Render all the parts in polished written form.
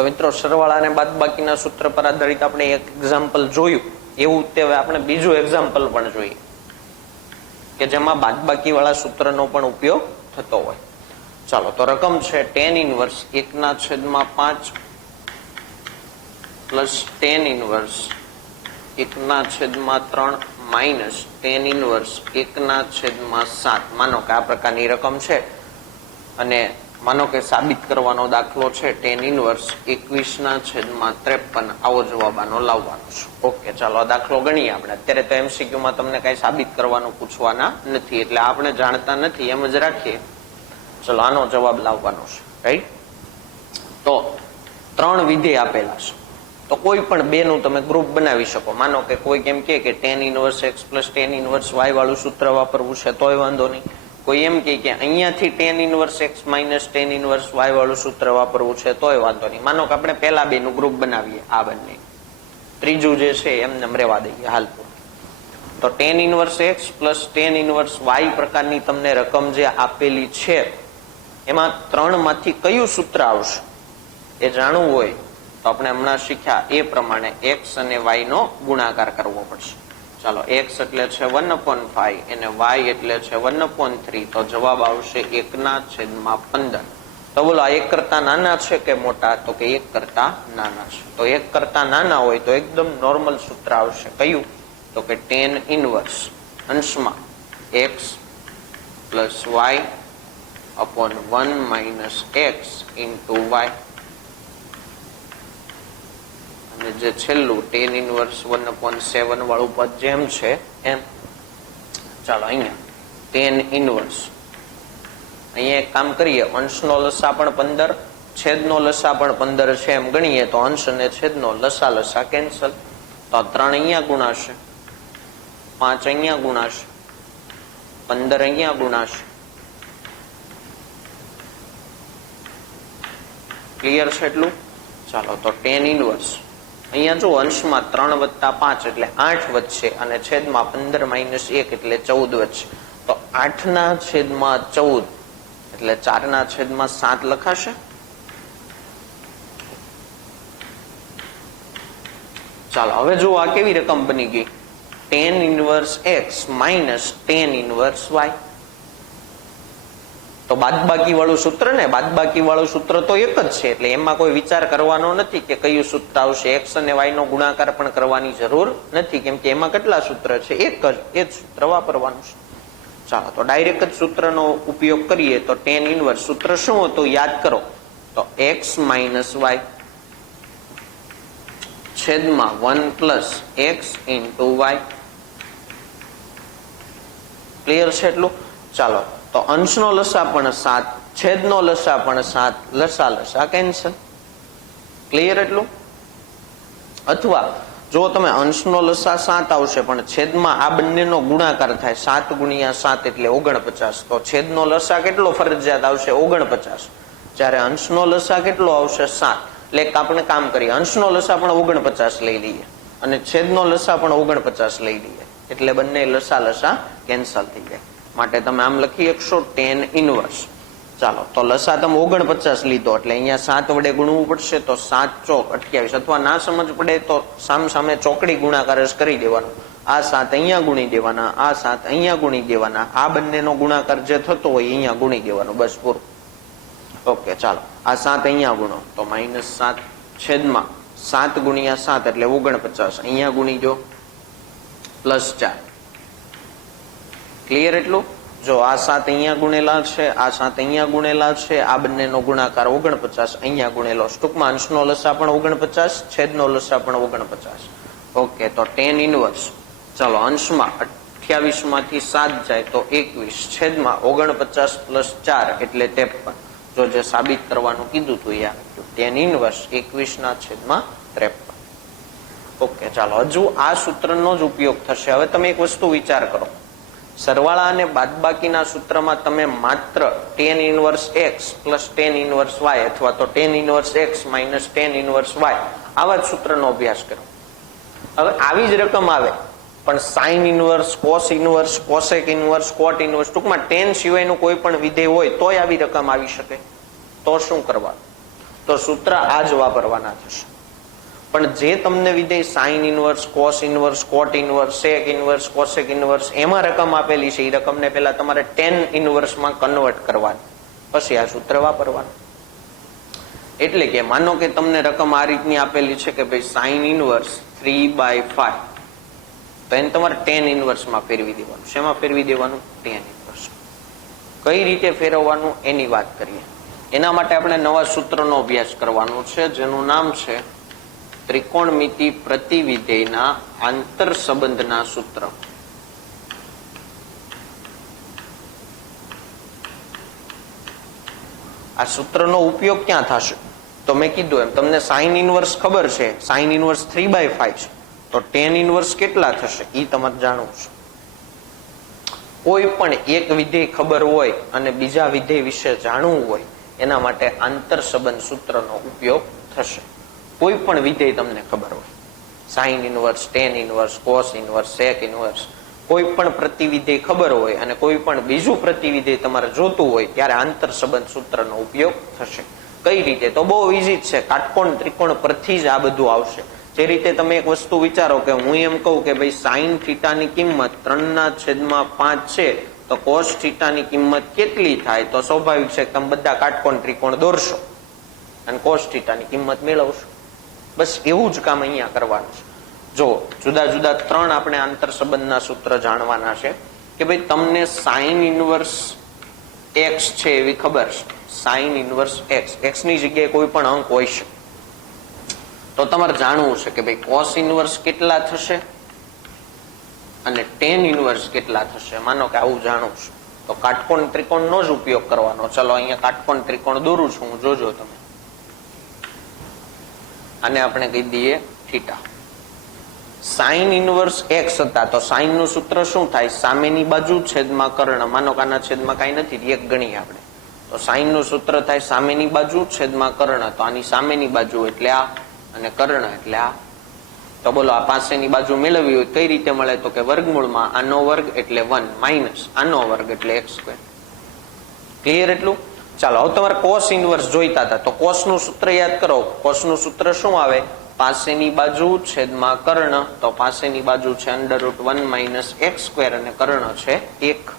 તો મિત્રો સરવાળા અને બાદબાકીના સૂત્ર પર આધારિત આપણે એક એક્ઝામ્પલ જોયું, એવું તે આપણે બીજું એક્ઝામ્પલ પણ જોઈએ કે જેમાં બાદબાકી વાળા સૂત્રનો પણ ઉપયોગ થતો હોય. ચાલો, તો રકમ છે tan inverse 1/5 plus tan inverse 1/3 minus tan inverse 1/7. માનો કે આ પ્રકારની રકમ છે અને માનો કે સાબિત કરવાનો દાખલો છે tan ઇન્વર્સ 21/53. આવો જવાબ આનો લાવવાનો છે. ઓકે, ચાલો આ દાખલો ગણીએ આપણે. અત્યારે તો MCQ માં તમને કઈ સાબિત કરવાનું પૂછવાના નથી, એટલે આપણે જાણતા નથી એમ જ રાખીએ. ચલો, આનો જવાબ લાવવાનો છે, રાઈટ? તો 3 વિધેય આપેલા છે, તો કોઈ પણ બે નું તમે ગ્રુપ બનાવી શકો. માનો કે કોઈ કેમ કે tan inverse x plus tan inverse y વાળું સૂત્ર વાપરવું છે તોય વાંધો નહીં. કોઈ એમ કે અહીંયાથી tan inverse x minus tan inverse y વાળું સૂત્ર વાપરવું છે તોય વાંધો નહીં. માનો કે આપણે પહેલા બે નું ગ્રુપ બનાવીએ, આ બંને. ત્રીજું જે છે એમને રહેવા દઈએ હાલતું. તો tan inverse x plus tan inverse y પ્રકારની તમને રકમ જે આપેલી છે એમાં 3 માંથી કયું સૂત્ર આવશે એ જાણવું હોય તો આપણે હમણાં શીખ્યા એ પ્રમાણે x અને y નો ગુણાકાર કરવો પડશે. ચાલો, x એટલે છે 1/5 અને y એટલે છે 1/3. તો જવાબ આવશે 1/15. તો બોલો, આ 1 કરતા નાના છે કે મોટા? તો કે 1 કરતા નાના છે. તો 1 કરતા નાના હોય તો એકદમ નોર્મલ સૂત્ર આવશે. કયું? તો કે tan ઇન્વર્સ અંશમાં x plus y upon 1 minus x into y. અને જે છેલ્લું tan ઇન્વર્સ 1/7 વાળું પદ જેમ છે એમ. ચાલો, અહીંયા tan ઇન્વર્સ, અહીંયા એક કામ કરીએ, અંશનો લસા પણ 15, છેદનો લસા પણ 15 છે એમ ગણીએ તો અંશ અને છેદનો લસા કેન્સલ. તો 3 અહીંયા ગુણાશે, 5 અહીંયા ગુણાશે, 15 અહીંયા ગુણાશે. ક્લિયર છે એટલું? ચાલો, તો tan ઇન્વર્સ અહીંયા જો અંશમાં 3 વત્તા 5 એટલે 8 વધશે અને છેદમાં 15 માઇનસ 1 એટલે 14 વધશે. તો 8/14 એટલે 4/7 લખાશે. ચાલો, હવે જો આ કેવી રકમ બની ગઈ? tan inverse x minus tan inverse y. તો બાદબાકી વાળું સૂત્ર ને, બાદબાકી વાળું સૂત્ર તો એક જ છે, એટલે એમાં કોઈ વિચાર કરવાનો નથી કે કયું સૂત્ર આવશે. x અને y નો ગુણાકાર પણ કરવાની જરૂર નથી, કેમ કે એમાં કેટલા સૂત્ર છે? એક જ, એ જ સૂત્ર વાપરવાનું છે. ચાલો, તો ડાયરેક્ટ જ સૂત્રનો ઉપયોગ કરીએ તો tan ઇન્વર્સ સૂત્ર શું હતું યાદ કરો. તો x માઇનસ y છેદમાં 1 plus x into y. Clear છે એટલું? ચાલો, તો અંશનો લસા પણ 7, છેદનો લસા પણ 7, લસા કેન્સલ. ક્લિયર એટલું? અથવા જો તમે અંશનો લસા 7 આવશે પણ છેદમાં આ બંનેનો ગુણાકાર થાય, 7 ગુણ્યા 7 એટલે 49. તો છેદનો લસા કેટલો ફરજિયાત આવશે? 49. જ્યારે અંશનો લસા કેટલો આવશે? 7. એટલે આપણે કામ કરીએ, અંશનો લસા પણ 49 લઈ લઈએ અને છેદનો લસા પણ 49 લઈ લઈએ, એટલે બંને લસા કેન્સલ થઈ જાય. માટે તમે આમ લખી શકશો tan ઇન્વર્સ. ચાલો, તો લસા તમે 49 લીધો એટલે અહીંયા 7 વડે ગુણવું પડશે. તો 7 ચોક 28. અથવા ના સમજ પડે તો સામે ચોકડી ગુણાકાર જ કરી દેવાનો. આ 7 અહીંયા ગુણી દેવાના, આ 7 અહીંયા ગુણી દેવાના, આ બંનેનો ગુણાકાર જે થતો હોય અહીંયા ગુણી દેવાનો, બસ પૂરું. ઓકે, ચાલો, આ 7 અહીંયા ગુણો તો -7 છેદમાં 7 ગુણ્યા 7 એટલે 49, અહીંયા ગુણી દો +4. ક્લિયર એટલું? જો આ 7 અહીંયા ગુણેલા છે, આ 7 અહીંયા ગુણેલા છે, આ બંનેનો ગુણાકાર 49 અહીંયા ગુણેલો. ટૂંકમાં અંશનો લસા પણ 49, છેદનો લસા પણ 49. ઓકે, તો tan ઇન્વર્સ, ચાલો, અંશમાં 28 માંથી 7 જાય તો 21, છેદમાં 49 + 4 એટલે 53. જો જે સાબિત કરવાનું કીધું હતું યાર, tan ઇન્વર્સ 21/53. ઓકે, ચાલો, હજુ આ સૂત્રનો જ ઉપયોગ થશે. હવે તમે એક વસ્તુ વિચાર કરો, સરવાળા અને બાદબાકીના સૂત્રમાં તમે માત્ર tan inverse x plus tan inverse y અથવા તો tan inverse x minus tan inverse y આવા જ સૂત્રનો અભ્યાસ કરો. હવે આવી જ રકમ આવે પણ sin inverse, cos inverse, cosec inverse, cot inverse, ટૂંકમાં tan સિવાયનું કોઈ પણ વિધેય હોય તોય આવી રકમ આવી શકે. તો શું કરવાનું? તો સૂત્ર આ જ વાપરવાના થશે. પણ જે તમને વિધેય સાઇન ઇનવર્સ, કોસ ઇનવર્સ, કોટ inverse, sec inverse, cosec inverse એમાં રકમ આપેલી છે, એ રકમને પહેલા તમારે ટેન ઇનવર્સમાં કન્વર્ટ કરવાની, પછી આ સૂત્ર વાપરવાનું. એટલે કે માનો કે તમને રકમ આ રીતની આપેલી છે કે ભાઈ સાઇન ઇનવર્સ 3/5, તો એને તમારે ટેન ઇનવર્સમાં ફેરવી દેવાનું. શેમાં ફેરવી દેવાનું? Tan inverse. કઈ રીતે ફેરવવાનું એની વાત કરીએ. એના માટે આપણે નવા સૂત્રનો અભ્યાસ કરવાનો છે, જેનું નામ છે ત્રિકોણમિતિ પ્રતિવિધેયના આંતર સંબંધના સૂત્ર. આ સૂત્રનો ઉપયોગ ક્યાં થશે? તો મેં કીધું એમ તમને સાઇન ઇનવર્સ ખબર છે, સાઇન ઇનવર્સ 3/5 છે, તો ટેન ઇનવર્સ કેટલા થશે એ તમારે જાણવું છે. કોઈ પણ એક વિધેય ખબર હોય અને બીજા વિધેય વિશે જાણવું હોય એના માટે આંતર સંબંધ સૂત્રનો ઉપયોગ થશે. કોઈ પણ વિધેય તમને ખબર હોય, sine inverse, tan inverse, cos inverse, sec inverse, કોઈ પણ પ્રતિવિધેય ખબર હોય અને કોઈ પણ બીજું પ્રતિવિધેય તમારે જોતું હોય ત્યારે આંતર સંબંધ સૂત્રનો ઉપયોગ થશે. કઈ રીતે? તો બહુ ઈઝી છે, કાટકોણ ત્રિકોણ પરથી જ આ બધું આવશે. જે રીતે તમે એક વસ્તુ વિચારો કે હું એમ કહું કે ભાઈ સાઇન થીટાની કિંમત 3/5 છે, તો કોસ થીટાની કિંમત કેટલી થાય? તો સ્વાભાવિક છે કે તમે બધા કાટકોણ ત્રિકોણ દોરશો અને કોસ થીટાની કિંમત મેળવશો. બસ એવું જ કામ અહીંયા કરવાનું છે. જો જુદા જુદા 3 આપણે આંતર સંબંધના સૂત્ર જાણવાના છે કે ભાઈ તમને સાઇન ઇનવર્સ એક્સ છે એવી ખબર છે, સાઇન ઇનવર્સ એક્સ, એક્સ ની જગ્યાએ કોઈ પણ અંક હોય છે, તો તમારે જાણવું છે કે ભાઈ કોસ ઇનવર્સ કેટલા થશે અને ટેન ઇનવર્સ કેટલા થશે. માનો કે આવું જાણવું છે તો કાટકોણ ત્રિકોણનો જ ઉપયોગ કરવાનો. ચલો અહીંયા કાટકોણ ત્રિકોણ દોરું છું હું, જોજો તમે. આને આપણે કહી દઈએ થીટા. સાઇન ઇનવર્સ એક્સ હતા તો સાઇન નું સૂત્ર શું થાય? સામેની બાજુ છેદમાં કર્ણ. માનો કે આના છેદમાં કઈ નથી, એક ગણીએ આપણે, તો સાઇન નું સૂત્ર થાય સામેની બાજુ છેદમાં કર્ણ. તો આની સામેની બાજુ એટલે આ અને કર્ણ એટલે આ. તો બોલો આ પાસેની બાજુ મેળવવી હોય કઈ રીતે મળે? તો કે વર્ગમૂળમાં આનો વર્ગ એટલે 1 માઇનસ આનો વર્ગ એટલે x². ક્લિયર એટલું? ચાલો હવે તમારે કોસ ઇનવર્સ જોઈતા હતા તો કોસ નું સૂત્ર યાદ કરો. કોસ નું સૂત્ર શું આવે? પાસેની બાજુ છેદમાં કર્ણ. તો પાસેની બાજુ છે √1 માઇનસ x² અને કર્ણ છે 1.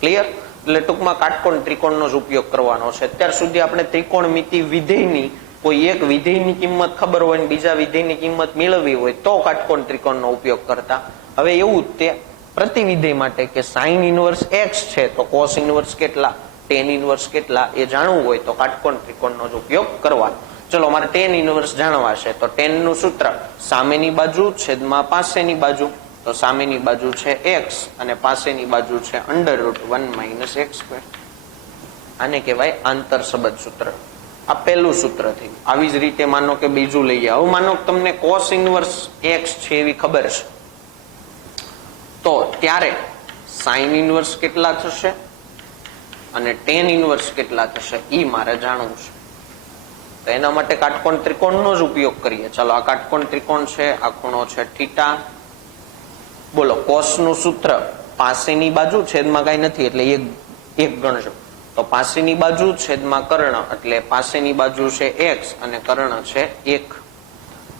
ક્લિયર? એટલે ટૂંકમાં કાટકોણ ત્રિકોણનો જ ઉપયોગ કરવાનો છે. અત્યાર સુધી આપણે ત્રિકોણમિતિ વિધેયની કોઈ એક વિધેયની કિંમત ખબર હોય ને બીજા વિધેયની કિંમત મેળવવી હોય તો કાટકોણ ત્રિકોણનો ઉપયોગ કરતા. હવે એવું તે પ્રતિવિધેય માટે કે સાઇન ઇનવર્સ એક્સ છે તો કોસ ઇનવર્સ કેટલા, ટેન ઇનવર્સ કેટલા એ જાણવું હોય તો કાટકોણ ત્રિકોણનો જ ઉપયોગ કરવાનો. ચલો મારે ટેન ઇનવર્સ જાણવા છે તો ટેન નું સૂત્ર સામેની બાજુ છેદમાં પાસેની બાજુ. તો સામેની બાજુ છે x અને પાસેની બાજુ છે √1 માઇનસ x². આને કહેવાય આંતર સંબંધ સૂત્ર. આ પહેલું સૂત્ર થયું. આવી જ રીતે માનો કે બીજું લઈએ. હવે માનો કે તમને કોસ ઇનવર્સ x છે એવી ખબર છે, તો ત્યારે સાઇન ઇનવર્સ કેટલા થશે અને ટેન ઇનવર્સ કેટલા થશે ઈ મારે જાણવું છે. તો એના માટે કાટકોણ ત્રિકોણનો જ ઉપયોગ કરીએ. ચાલો આ કાટકોણ ત્રિકોણ છે, આ ખૂણો છે થીટા. બોલો કોસ નું સૂત્ર પાસેની બાજુ છેદમાં કઈ નથી એટલે એક ગણજો. તો પાસેની બાજુ છેદમાં કર્ણ એટલે પાસેની બાજુ છે x અને કર્ણ છે 1.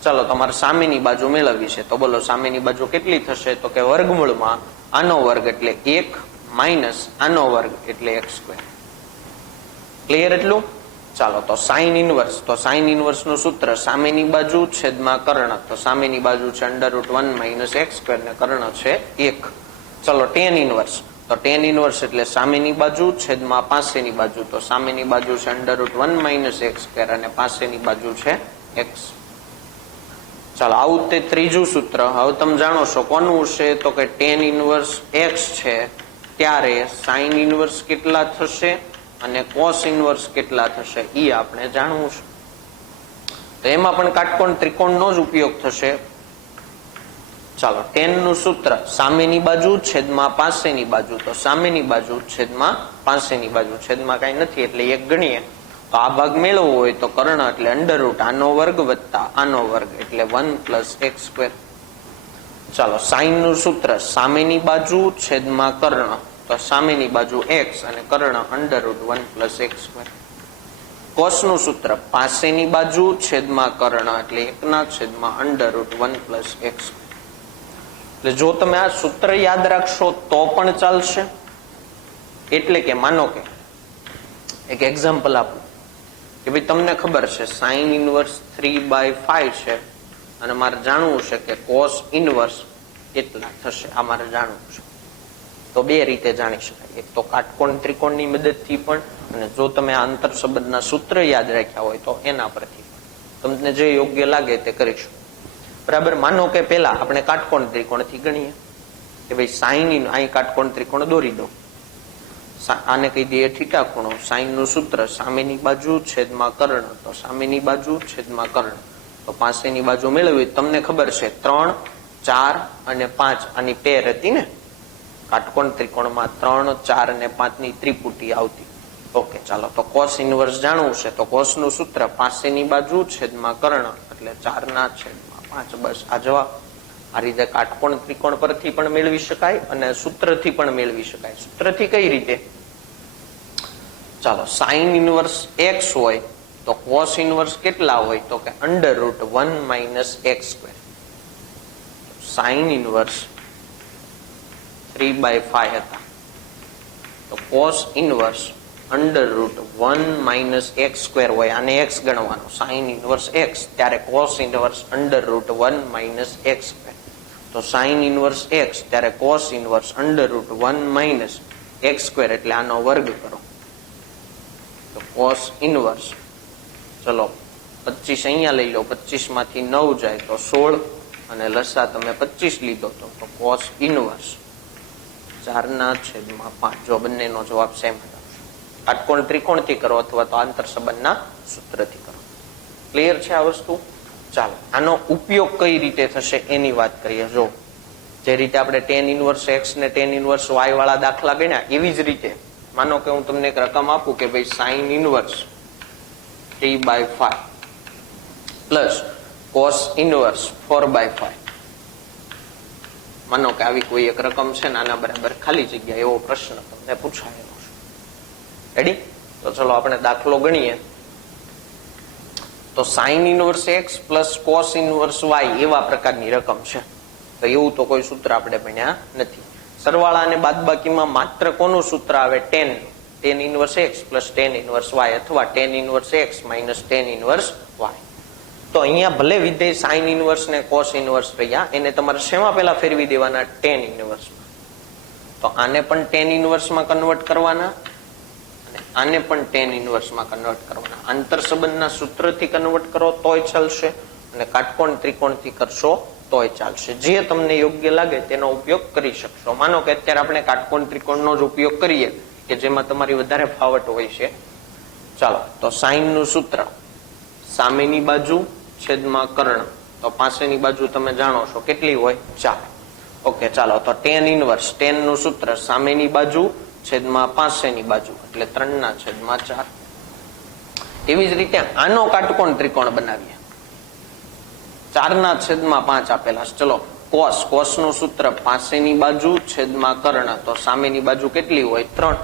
ચાલો તમારે સામેની બાજુ મેળવવી છે તો બોલો સામેની બાજુ કેટલી થશે? તો કે વર્ગમૂળમાં આનો વર્ગ એટલે 1 માઇનસ આનો વર્ગ એટલે x². ક્લિયર એટલું? ચાલો તો સાઇન ઇનવર્સ, તો સાઇન ઇનવર્સ નું સૂત્ર સામેની બાજુ છેદમાં કર્ણ. તો સામેની બાજુ છે √1 માઇનસ x² ને કર્ણ છે 1. ચલો ટેન ઇનવર્સ, તો ટેન ઇનવર્સ એટલે સામેની બાજુ છેદમાં પાસેની બાજુ. તો સામેની બાજુ છે √1 માઇનસ x² અને પાસેની બાજુ છે x. ચાલો આવું તે ત્રીજું સૂત્ર. હવે તમે જાણો છો કોનું છે? તો કે ટેન ઇનવર્સ x છે ત્યારે સાઇન ઇનવર્સ કેટલા થશે અને કોસ ઇનવર્સ કેટલા થશે ઈ આપણે જાણવું છે. તો એમાં પણ કાટકોણ ત્રિકોણનો જ ઉપયોગ થશે. ચાલો ટેન નું સૂત્ર સામેની બાજુ છેદમાં પાસેની બાજુ. તો સામેની બાજુ છેદમાં પાસેની બાજુ, છેદમાં કઈ નથી એટલે એક ગણીએ. તો આ ભાગ મેળવવો હોય તો કર્ણ એટલે √ આનો વર્ગ વત્તા આનો વર્ગ એટલે 1 + x². ચાલો સાઇન નું સૂત્ર સામેની બાજુ છેદમાં કર્ણ. તો સામેની બાજુ x અને કર્ણ √1 + x². કોસનું સૂત્ર પાસેની બાજુ છેદમાં કર્ણ એટલે 1/√1 + x. એટલે જો તમે આ સૂત્ર યાદ રાખશો તો પણ ચાલશે. એટલે કે માનો કે એક એક્ઝામ્પલ આપું કે ભાઈ તમને ખબર છે sin ઇનવર્સ 3/5 છે અને મારે જાણવું છે કે cos ઇનવર્સ કેટલા થશે. આ મારે જાણવું છે. તો બે રીતે જાણી શકાય. એક તો કાટકોણ ત્રિકોણની મદદથી પણ, અને જો તમે આ અંતર સંબંધના સૂત્ર યાદ રાખ્યા હોય તો એના પરથી પણ. તમને જે યોગ્ય લાગે તે કરીશું. બરાબર. માનો કે પેલા આપણે કાટકોણ ત્રિકોણથી ગણીએ કે ભાઈ સાઈન અહીં કાટકોણ ત્રિકોણ દોરી દો. આને કહી દઈએ થીટા ખૂણો. સાઈન નું સૂત્ર સામેની બાજુ છેદમાં કર્ણ, તો સામેની બાજુ છેદમાં કર્ણ. તો પાસેની બાજુ મેળવી. તમને ખબર છે 3, 4 અને 5 આની પેર હતી ને. કાટકોણ ત્રિકોણમાં 3, 4 અને 5 ની ત્રિપુટી આવતી. ઓકે, ચાલો તો કોસ ઇનવર્સ જાણવું છે તો કોસ નું સૂત્ર પાસેની બાજુ છેદમાં કર્ણ એટલે 4/5. બસ આ જવાબ. આ રીતે કાટકોણ ત્રિકોણ પરથી પણ મેળવી શકાય અને સૂત્રથી પણ મેળવી શકાય. સૂત્રથી કઈ રીતે? ચાલો, સાઈન ઇનવર્સ x હોય તો કોસ ઇનવર્સ કેટલા હોય તો કે √1 - x². સાઈન ઇનવર્સ 3/5 હતા તો કોસ ઇનવર્સ √1 - x² હોય. આને x ગણવાનો. સાઈન ઇનવર્સ x ત્યારે કોસ ઇનવર્સ √1 - x². તો સાઈન ઇનવર્સ x ત્યારે કોસ ઇનવર્સ √1 - x² એટલે આનો વર્ગ કરો તો કોસ ઇનવર્સ. ચલો 25 અહીંયા લઈ લો. 25 માંથી 9 જાય તો 16 અને લસા તમે 25 લીધો તો કોસ ઇનવર્સ 4/5. જો બંનેનો જવાબ સેમ હતો. કાટકોણ ત્રિકોણથી કરો અથવા તો આંતર સંબંધના સૂત્રથી કરો. ક્લિયર છે આ વસ્તુ? ચાલો, આનો ઉપયોગ કઈ રીતે થશે એની વાત કરીએ. જો જે રીતે આપણે tan ઇનવર્સ x ને tan ઇનવર્સ y વાળા દાખલા ગણ્યા એવી જ રીતે માનો કે હું તમને એક રકમ આપું કે ભાઈ sin inverse 3/5 plus cos inverse 4/5. માનો કે આવી કોઈ એક રકમ છે ને આના બરાબર ખાલી જગ્યા એવો પ્રશ્ન તમને પૂછાયેલો છે. રેડી? તો ચલો આપણે દાખલો ગણીએ. તો sine inverse x plus cos inverse y એવા પ્રકારની રકમ છે. તો એવું તો કોઈ સૂત્ર આપણે ભણ્યા નથી. સરવાળા અને બાદબાકીમાં માત્ર કોનું સૂત્ર આવે? tan inverse x plus tan inverse y અથવા tan inverse x minus tan inverse y. તો અહીંયા ભલે વિધેય સાઈન ઇનવર્સ ને કોસ ઇનવર્સ રહ્યા, એને તમારે શેમાં પેલા ફેરવી દેવાના? tan ઇનવર્સમાં. તો આને પણ tan ઇનવર્સમાં કન્વર્ટ કરવાના અને આને પણ tan ઇનવર્સમાં કન્વર્ટ કરવાના. આંતર સંબંધના સૂત્રથી કન્વર્ટ કરો તોય ચાલશે અને કાટકોણ ત્રિકોણથી કરશો તોય ચાલશે. જે તમને યોગ્ય લાગે તેનો ઉપયોગ કરી શકશો. માનો કે અત્યારે આપણે કાટકોણ ત્રિકોણનો જ ઉપયોગ કરીએ કે જેમાં તમારી વધારે ફાવટ હોય છે. ચાલો, તો સાઈન નું સૂત્ર સામેની બાજુ છેદમાં કર્ણ, તો પાસેની બાજુ તમે જાણો છો કેટલી હોય? 4. ઓકે, ચાલો તો tan ઇનવર્સ, tan નું સૂત્ર સામેની બાજુ છેદમાં પાસેની બાજુ એટલે 3/4. એવી જ રીતે આનો કાટકોણ ત્રિકોણ બનાવીએ. 4/5 આપેલા છે. ચલો, કોસ નું સૂત્ર પાસેની બાજુ છેદમાં કર્ણ, તો સામેની બાજુ કેટલી હોય? 3.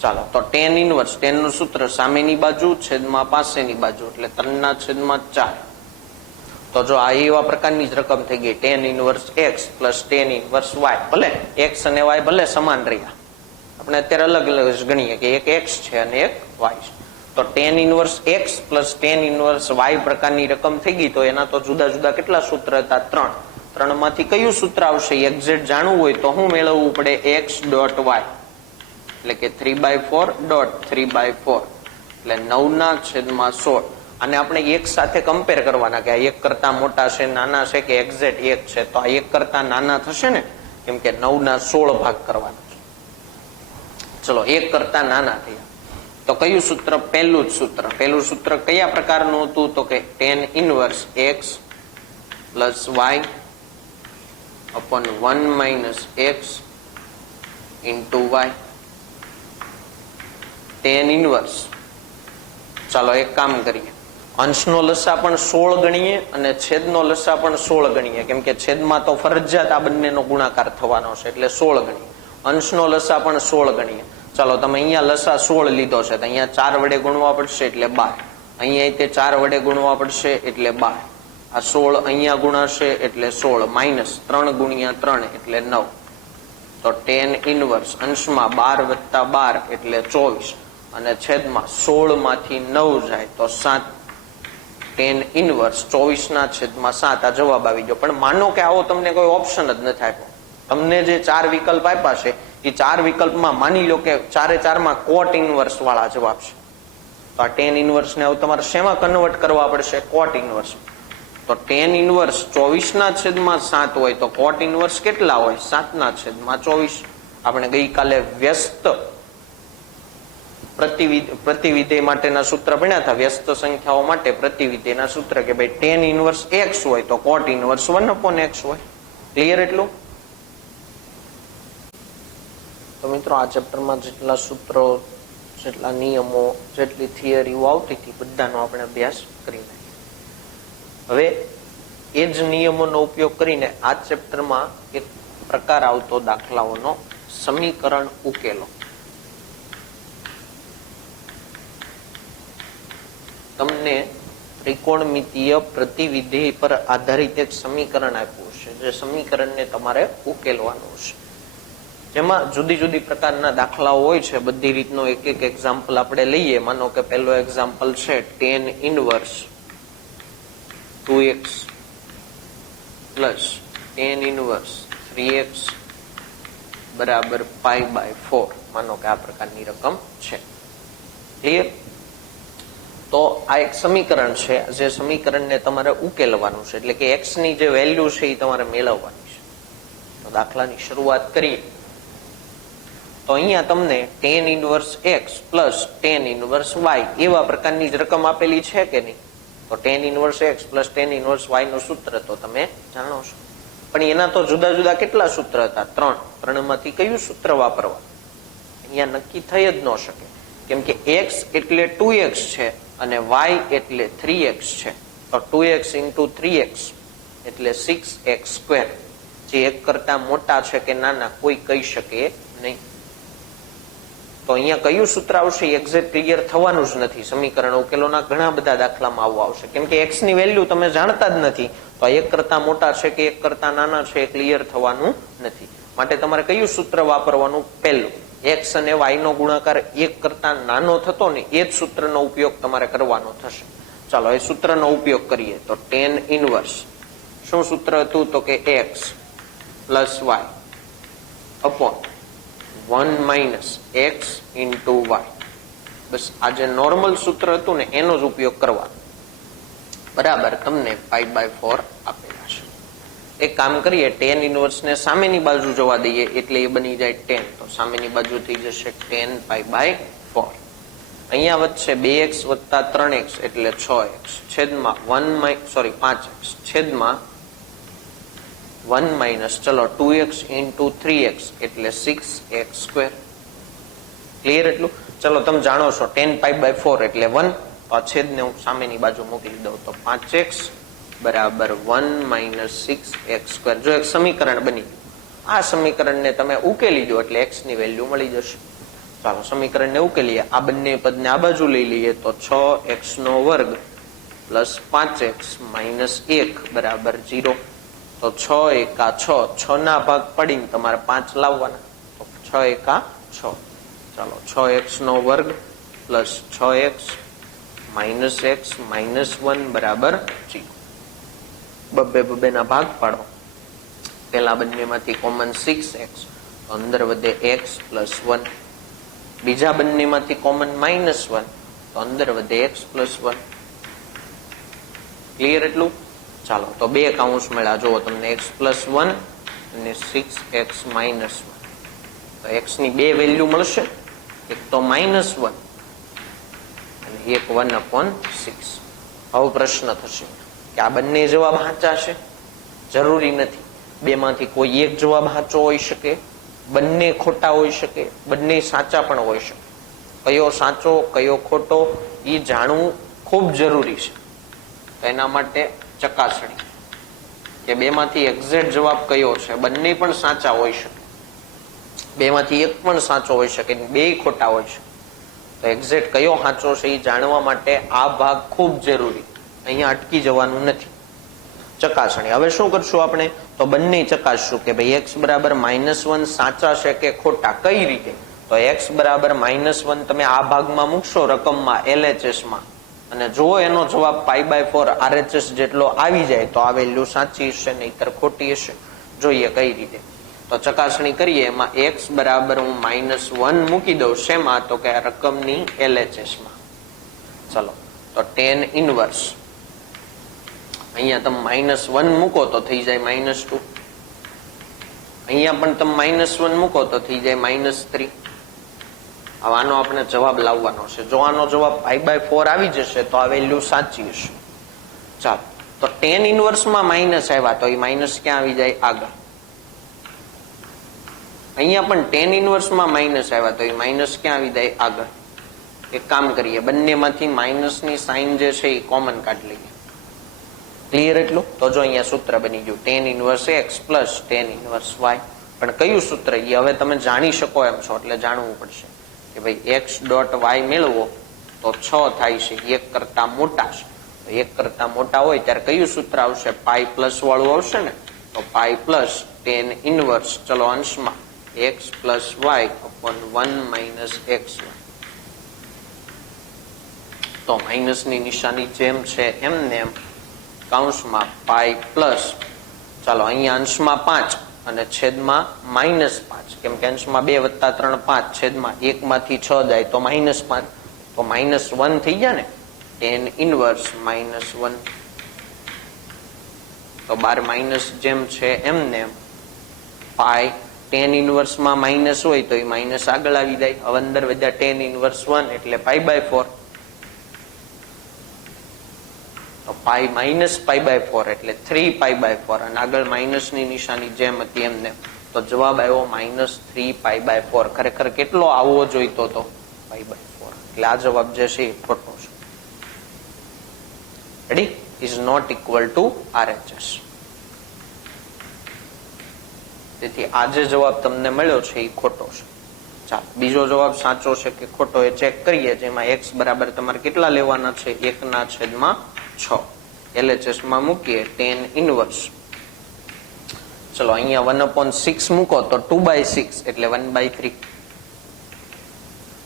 ચાલો, તો tan ઇનવર્સ, tan નું સૂત્ર સામેની બાજુ છેદમાં પાસેની બાજુ એટલે 3/4. તો જો આ એવા પ્રકારની જ રકમ થઈ ગઈ. tan inverse x plus tan inverse y. ભલે x અને y ભલે સમાન રહ્યા, આપણે અત્યારે અલગ અલગ જ ગણીએ કે એક x છે અને એક y છે. તો tan inverse x plus tan inverse y પ્રકારની રકમ થઈ ગઈ. તો એના તો જુદા જુદા કેટલા સૂત્ર હતા? 3. 3 માંથી કયું સૂત્ર આવશે? એક્ઝેક્ટ જાણવું હોય તો હું મેળવવું પડે? x ડોટ y એટલે કે 3/4 ડોટ 3/4 એટલે 9/16. અને આપણે એક સાથે કમ્પેર કરવાના કે આ એક કરતા મોટા છે, નાના છે કે એક્ઝેક્ટ એક છે. તો આ એક કરતા નાના થશે ને, કેમ કે 9/16 ભાગ કરવાના છે. ચલો, એક કરતા નાના થયા તો કયું સૂત્ર? પહેલું જ સૂત્ર. પહેલું સૂત્ર કયા પ્રકારનું હતું? તો કે tan inverse x plus y upon 1 - x into y. tan inverse. ચાલો એક કામ કરીએ, અંશનો લસા પણ 16 ગણીએ અને છેદનો લસા પણ 16 ગણીએ, કેમ કે છેદમાં તો ફરજિયાત આ બંનેનો ગુણાકાર થવાનો છે એટલે 16 ગણીએ. અંશનો લસા પણ 16 ગણીએ. ચાલો તમે અહીંયા લસા 16 લીધો છે તો અહીંયા 4 વડે ગુણવા પડશે એટલે 12, અહીંયા તે 4 વડે ગુણવા પડશે એટલે 12, આ 16 અહીંયા ગુણાશે એટલે 16 માઇનસ 3 ગુણ્યા 3 એટલે 9, તો tan ઇનવર્સ અંશમાં 12 વત્તા 12 એટલે 24 અને છેદમાં 16 માંથી 9 જાય તો 7, tan ઇનવર્સ 24 ના છેદમાં 7 આ જવાબ આવી ગયો. પણ માનો કે આવો તમને કોઈ ઓપ્શન જ નથી આપ્યો, તમને જે 4 વિકલ્પ આપ્યા છે એ 4 વિકલ્પમાં માની લો કે 4 માં કોટ ઇનવર્સ વાળા જવાબ છે, તો આ tan ઇનવર્સ ને તમારે શેમાં કન્વર્ટ કરવા પડશે? કોટ ઇનવર્સ. તો tan ઇનવર્સ 24 ના છેદમાં 7 હોય તો કોટ ઇનવર્સ કેટલા હોય? 7 ના છેદમાં 24. આપણે ગઈકાલે વ્યસ્ત પ્રતિવિધેય માટેના સૂત્ર ભણ્યા હતા, વ્યસ્ત સંખ્યાઓ માટે પ્રતિવિધેયના સૂત્ર કે ભાઈ tan ઇનવર્સ x હોય તો કોટ ઇનવર્સ 1/x હોય. ક્લિયર એટલું? તો મિત્રો આ ચેપ્ટરમાં જેટલા સૂત્રો, જેટલા નિયમો, જેટલી થિયરીઓ આવતી હતી બધાનો આપણે અભ્યાસ કરી નાખ્યો. હવે એ જ નિયમોનો ઉપયોગ કરીને આ ચેપ્ટરમાં એક પ્રકાર આવતો દાખલાઓનો સમીકરણ ઉકેલો. તમને ત્રિકોણમિતીય પ્રતિવિધેય પર આધારિત એક સમીકરણ આપ્યું છે, જે સમીકરણને તમારે ઉકેલવાનું છે. જેમાં જુદી જુદી પ્રકારના દાખલાઓ હોય છે, બધી રીતનો એક એક એક્ઝામ્પલ આપણે લઈએ. માનો કે પહેલો એક્ઝામ્પલ છે tan inverse 2x plus tan inverse 3x બરાબર π/4. માનો કે આ પ્રકારની રકમ છે. ક્લિયર? તો આ એક સમીકરણ છે, જે સમીકરણને તમારે ઉકેલવાનું છે, એટલે કે x ની જે વેલ્યુ છે એ તમારે મેળવવાની છે. તો દાખલાની શરૂઆત કરીએ તો અહીંયા તમને tan inverse x plus tan inverse y એવા પ્રકારની જ રકમ આપેલી છે કે નહીં? તો tan inverse x plus tan inverse y નું સૂત્ર તો તમે જાણો છો, પણ એના તો જુદા જુદા કેટલા સૂત્ર હતા? 3 માંથી કયું સૂત્ર વાપરવા અહીંયા નક્કી થઈ જ ન શકે, કેમ કે x એટલે 2x છે અને y એટલે 3x છે. તો 2x into 3x એટલે 6x², જે એક કરતા મોટા છે કે નાના કોઈ કહી શકે નહીં. તો અહીંયા કયું સૂત્ર આવશે એક્ઝેક્ટ ક્લિયર થવાનું જ નથી. સમીકરણ ઉકેલોના ઘણા બધા દાખલામાં આવવા આવશે, કેમ કે x ની વેલ્યુ તમે જાણતા જ નથી, તો એક કરતા મોટા છે કે એક કરતા નાના છે એ ક્લિયર થવાનું નથી. માટે તમારે કયું સૂત્ર વાપરવાનું? પહેલું, x અને y નો ગુણાકાર 1 કરતા નાનો થતો ને એ જ સૂત્રનો ઉપયોગ તમારે કરવાનો થશે. ચાલો એ સૂત્રનો ઉપયોગ કરીએ તો tan ઇનવર્સ શું સૂત્ર હતું? તો કે x plus y upon 1 minus x into y. બસ આ જે નોર્મલ સૂત્ર હતું ને એનો જ ઉપયોગ કરવાનો. બરાબર તમને π/4 આપેલા છે. એક કામ કરીએ, tan ઇનવર્સ ને સામેની બાજુ જવા દઈએ એટલે એ બની જાય tan. તો સામેની બાજુ થઈ જશે tan π/4. અહીંયા વધશે 2x વત્તા 3x એટલે 6x છેદમાં 5x છેદમાં 1 માઇનસ ચલો 2x into 3x એટલે 6x². ક્લિયર એટલું? ચલો તમે જાણો છો tan π/4 એટલે 1, તો આ છેદને હું સામેની બાજુ મોકલી દઉં તો 5x બરાબર 1 માઇનસ 6x². જો એક સમીકરણ બની, આ સમીકરણને તમે ઉકેલી દો એટલે x ની વેલ્યુ મળી જશે. ચાલો સમીકરણને ઉકેલીએ. આ બંને પદને આ બાજુ લઈ લઈએ તો 6x² પ્લસ 5x માઇનસ 1 બરાબર 0. તો 6 એકા 6, 6 ના ભાગ પડીને તમારે 5 લાવવાના, તો 6 એકા 6. ચાલો 6x² plus 6x minus x minus 1 બરાબર 0. બબ્બે ના ભાગ પાડો. પેલા બંનેમાંથી કોમન 6x, તો અંદર વધે x પ્લસ 1. બીજા બંનેમાંથી કોમન -1, તો અંદર વધે x પ્લસ 1. ક્લિયર એટલું? ચાલો તો બે કાઉન્સ મળ્યા. જુઓ તમને x પ્લસ 1 અને 6x માઇનસ 1. તો x ની બે વેલ્યુ મળશે, એક તો -1 અને એક 1/6. હવે પ્રશ્ન થશે કે આ બંને જવાબ સાચા છે? જરૂરી નથી. બે માંથી કોઈ એક જવાબ સાચો હોઈ શકે, બંને ખોટા હોઈ શકે, બંને સાચા પણ હોઈ શકે. કયો સાચો કયો ખોટો એ જાણવું ખૂબ જરૂરી છે. તો એના માટે ચકાસણી કે બે માંથી એક્ઝેક્ટ જવાબ કયો છે. બંને પણ સાચા હોઈ શકે. બેમાંથી એક પણ સાચો હોઈ શકે, બે ખોટા હોય છે. તો એક્ઝેક્ટ કયો સાચો છે એ જાણવા માટે આ ભાગ ખૂબ જરૂરી, અહીંયા અટકી જવાનું નથી. ચકાસણી હવે શું કરશું આપણે, તો બંને ચકાસશું કે ભાઈ x બરાબર -1 સાચા છે કે ખોટા. કઈ રીતે, તો x બરાબર -1 તમે આ ભાગમાં મૂકશો રકમમાં LHS માં, અને જો એનો જવાબ π/4 RHS જેટલો આવી જાય તો આ વેલ્યુ સાચી હશે, નહીતર ખોટી હશે. જોઈએ કઈ રીતે, તો ચકાસણી કરીએ. એમાં x બરાબર હું -1 મૂકી દઉં. શેમાં, તો કે રકમની LHS માં. ચલો, તો tan ઇનવર્સ અહીંયા તમે -1 મૂકો તો થઈ જાય -2. અહીંયા પણ તમે -1 મૂકો તો થઈ જાય -3. હવે આનો આપણે જવાબ લાવવાનો છે. જો આનો જવાબ π/4 આવી જશે તો આ વેલ્યુ સાચી હશે. ચાલો, તો tan ઇનવર્સમાં માઇનસ આવ્યા તો એ માઇનસ ક્યાં આવી જાય, આગળ. અહીંયા પણ tan ઇનવર્સમાં માઇનસ આવ્યા તો એ માઇનસ ક્યાં આવી જાય, આગળ. એક કામ કરીએ, બંનેમાંથી માઇનસની સાઇન જે છે એ કોમન કાઢી લઈએ. ક્લિયર એટલું? તો જો અહીંયા સૂત્ર બની ગયું tan inverse x plus tan inverse y. પણ કયું સૂત્ર એ હવે તમે જાણી શકો એમ છો, એટલે જાણવું પડશે કે ભાઈ x ડોટ y મેળવો તો 6 થાય છે, એક કરતા મોટા છે. તો એક કરતા મોટા હોય ત્યારે કયું સૂત્ર આવશે, પાઈ પ્લસ વાળું આવશે ને. તો પાઈ પ્લસ tan ઇનવર્સ, ચલો અંશમાં x plus y upon 1 minus xy. તો માઇનસની નિશાની જેમ છે એમને એમ કૌંસમાં પાઈ પ્લસ, ચાલો અહીંયા અંશમાં 5 અને છેદમાં -5, કેમ કે અંશમાં 2 + 3 5, છેદમાં 1 માંથી 6 જાય તો -5, તો -1 થઈ ગયા ને. tan ઇનવર્સ -1, તો બાર માઇનસ જેમ છે એમને એમ પાઈ. tan ઇનવર્સમાં માઇનસ હોય તો એ માઇનસ આગળ આવી જાય. હવે અંદર વધ્યા tan ઇનવર્સ 1 એટલે π/4. તો પાઈ માઇનસ π/4 એટલે 3π/4, અને આગળ માઇનસની નિશાની જેમ હતી એમને. તો જવાબ આવ્યો -3π/4. ખરેખર કેટલો આવવો જોઈતો હતો, π/4. એટલે આ જવાબ જે છે એ ખોટો છે. Ready, is not equal to RHS. તેથી આ જે જવાબ તમને મળ્યો છે એ ખોટો છે. ચાલો, બીજો જવાબ સાચો છે કે ખોટો એ ચેક કરીએ. જેમાં x બરાબર તમારે કેટલા લેવાના છે, 1/6. LHS માં મૂકીએ tan ઇનવર્સ. ચલો અહીંયા 1/6 મૂકો તો 2/6 એટલે 1/3.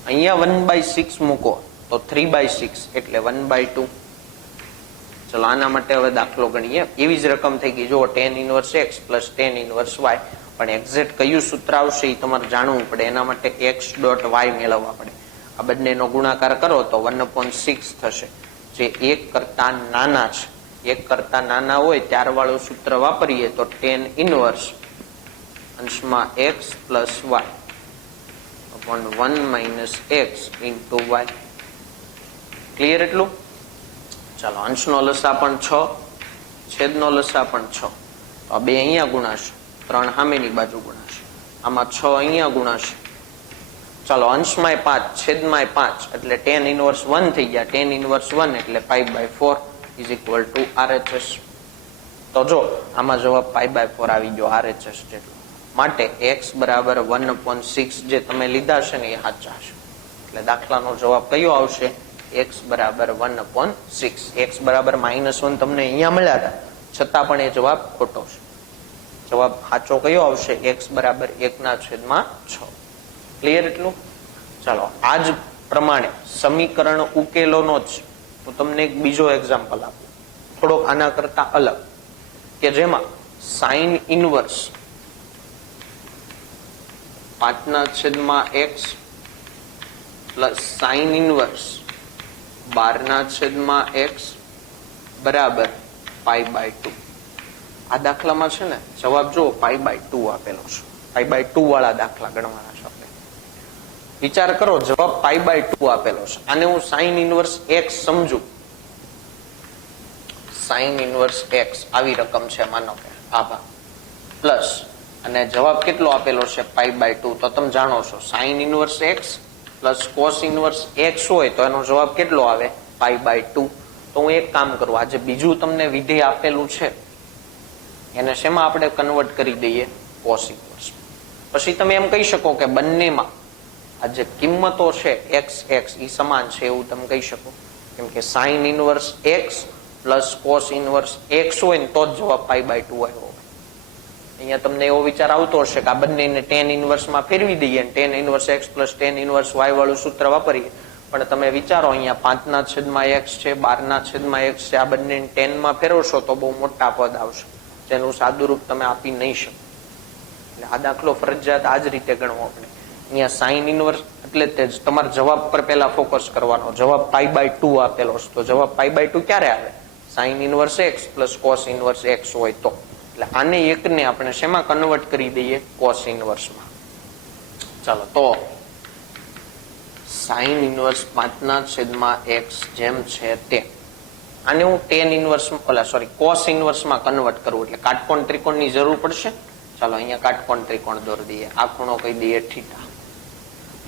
અહીંયા 1/6 મૂકો તો 3/6 એટલે 1/2. ચલો આના માટે હવે દાખલો ગણીએ. એવી જ રકમ થઈ ગઈ. જો tan inverse x plus tan inverse y, પણ એક્ઝેક્ટ કયું સૂત્ર આવશે એ તમારે જાણવું પડે. એના માટે x ડોટ y મેળવવા પડે. આ બંનેનો ગુણાકાર કરો તો 1/6 થશે, જે 1 કરતા નાના છે. 1 કરતા નાના હોય ત્યાર વાળું સૂત્ર વાપરીએ તો tan ઇનવર્સ અંશમાં x plus y upon 1 minus x into y. Clear એટલું? ચાલો, અંશનો લસા પણ 6, છેદનો લસા પણ 6. તો આ 2 અહીંયા ગુણાશે, 3 સામેની બાજુ ગુણાશે, આમાં 6 અહીંયા ગુણાશે. ચાલો, અંશમાં 5, છેદમાં 5 એટલે tan ઇનવર્સ 1 થઈ ગયા. tan ઇનવર્સ 1 એટલે π/4 ઇઝ ઇક્વલ ટુ RHS. તો જો આમાં જવાબ π/4 આવી ગયો RHS જેટલો. માટે x બરાબર 1/6 જે તમે લીધા છે ને એ સાચા છે. એટલે દાખલાનો જવાબ કયો આવશે, x બરાબર 1/6. x બરાબર -1 તમને અહીંયા મળ્યા હતા, છતાં પણ એ જવાબ ખોટો છે. જવાબ સાચો કયો આવશે, x બરાબર 1/6. ક્લિયર એટલું? ચાલો, આ જ પ્રમાણે સમીકરણ ઉકેલોનો જ હું તમને એક બીજો એક્ઝામ્પલ આપું, થોડોક આના કરતા અલગ, કે જેમાં sine inverse 5/x plus sine inverse 12/x બરાબર π/2. આ દાખલામાં છે ને જવાબ જો π/2 આપેલો છે. π/2 વાળા દાખલા ગણવાના છે આપણે. વિચાર કરો, જવાબ π/2 આપેલો છે. આને હું સાઇન ઇનવર્સ x સમજુ. સાઇન ઇનવર્સ x આવી રકમ છે માનો કે આભા, પ્લસ અને જવાબ કેટલો આપેલો છે π/2. તો તમે જાણો છો sine inverse x plus cos inverse x હોય તો એનો જવાબ કેટલો આવે, π/2. તો હું એક કામ કરું, આજે બીજું તમને વિધેય આપેલું છે એને શેમાં આપણે કન્વર્ટ કરી દઈએ, કોસ ઇનવર્સ. પછી તમે એમ કહી શકો કે બંનેમાં આ જે કિંમતો છે એક્સ એક્સ એ સમાન છે એવું તમે કહી શકો, કેમ કે sine inverse x plus cos inverse x હોય ને તો જ જવાબ π/2 આવ્યો. અહીંયા તમને એવો વિચાર આવતો હશે કે આ બંનેને ટેન ઇનવર્સમાં ફેરવી દઈએ, tan inverse x plus tan inverse y વાળું સૂત્ર વાપરીએ. પણ તમે વિચારો અહીંયા 5/x છે, 12/x છે, આ બંને 10માં ફેરવશો તો બહુ મોટા પદ આવશે, જેનું સાદુરૂપ તમે આપી નહીં શકો. એટલે આ દાખલો ફરજિયાત આ જ રીતે ગણવો આપણે. અહીંયા સાઇન ઇનવર્સ એટલે તે જ તમારા જવાબ પર પહેલા ફોકસ કરવાનો. જવાબ π/2 આપેલો છે, તો જવાબ π/2 ક્યારે આવે? Sine inverse x plus cos inverse x હોય તો. એટલે આને એકને આપણે શેમાં કન્વર્ટ કરી દઈએ? કોસ ઇનવર્સમાં. ચાલો તો સાઇન ઇનવર્સ 5/x જેમ છે તે, આને હું ટેન ઇનવર્સ કોસ ઇનવર્સમાં કન્વર્ટ કરું એટલે કાટકોણ ત્રિકોણની જરૂર પડશે. ચાલો અહીંયા કાટકોણ ત્રિકોણ દોરી દઈએ. આ ખૂણો કહી દઈએ થીટા.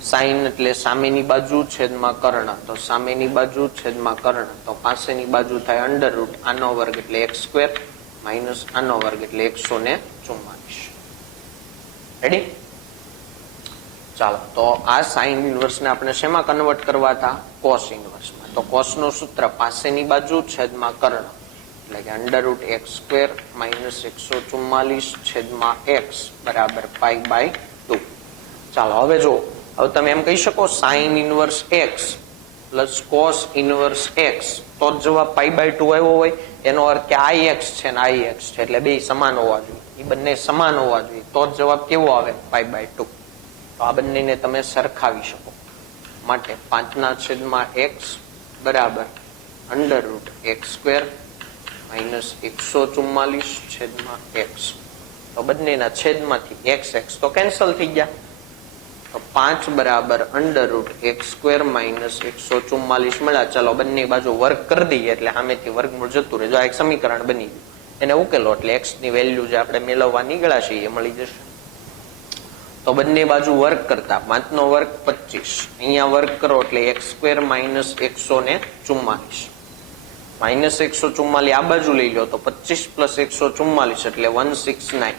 સાઇન એટલે સામેની બાજુ છેદમાં કર્ણ, તો સામેની બાજુ છેદમાં કર્ણ, તો પાસેની બાજુ થાય અંડર રૂટ આનો વર્ગ એટલે x² માઇનસ આનો વર્ગ એટલે 144. રેડી? ચાલો તો આ સાઇન ઇનવર્સ ને આપણે શેમાં કન્વર્ટ કરવા હતા? કોસ ઇનવર્સમાં. તો કોસ નું સૂત્ર પાસેની બાજુ છેદમાં કર્ણ એટલે કે અંડર રૂટ x² માઇનસ 144 છેદમાં x બરાબર π/2. ચાલો હવે જો, હવે તમે એમ કહી શકો sine inverse x plus cos inverse x તો જ જવાબ π/2 આવ્યો હોય. એનો અર્થ કે આઈ એક્સ છે ને આઈ એક્સ છે એટલે બે સમાન હોવા જોઈએ, એ બંને સમાન હોવા જોઈએ તો જ જવાબ કેવો આવે? π/2. તો આ બંનેને તમે સરખાવી શકો માટે 5/x બરાબર અંડર રૂટ x² માઇનસ 144 છેદમાં x. તો બંનેના છેદમાંથી x તો કેન્સલ થઈ ગયા, તો 5 બરાબર અંડર રૂટ x² માઇનસ 144 મળ્યા. ચાલો બંને બાજુ વર્ગ કરી દઈએ એટલે સામેથી વર્ગમૂળ જતું રહે. જો આ એક સમીકરણ બની ગયું, એને ઉકેલો એટલે x ની વેલ્યુ જે આપણે મેળવવા નીકળ્યા છે એ મળી જશે. તો બંને બાજુ વર્ગ કરતા 5 નો વર્ગ 25, અહીંયા વર્ગ કરો એટલે x² માઇનસ 144 માઇનસ 144 આ બાજુ લઈ લો તો 25 પ્લસ 144 એટલે 169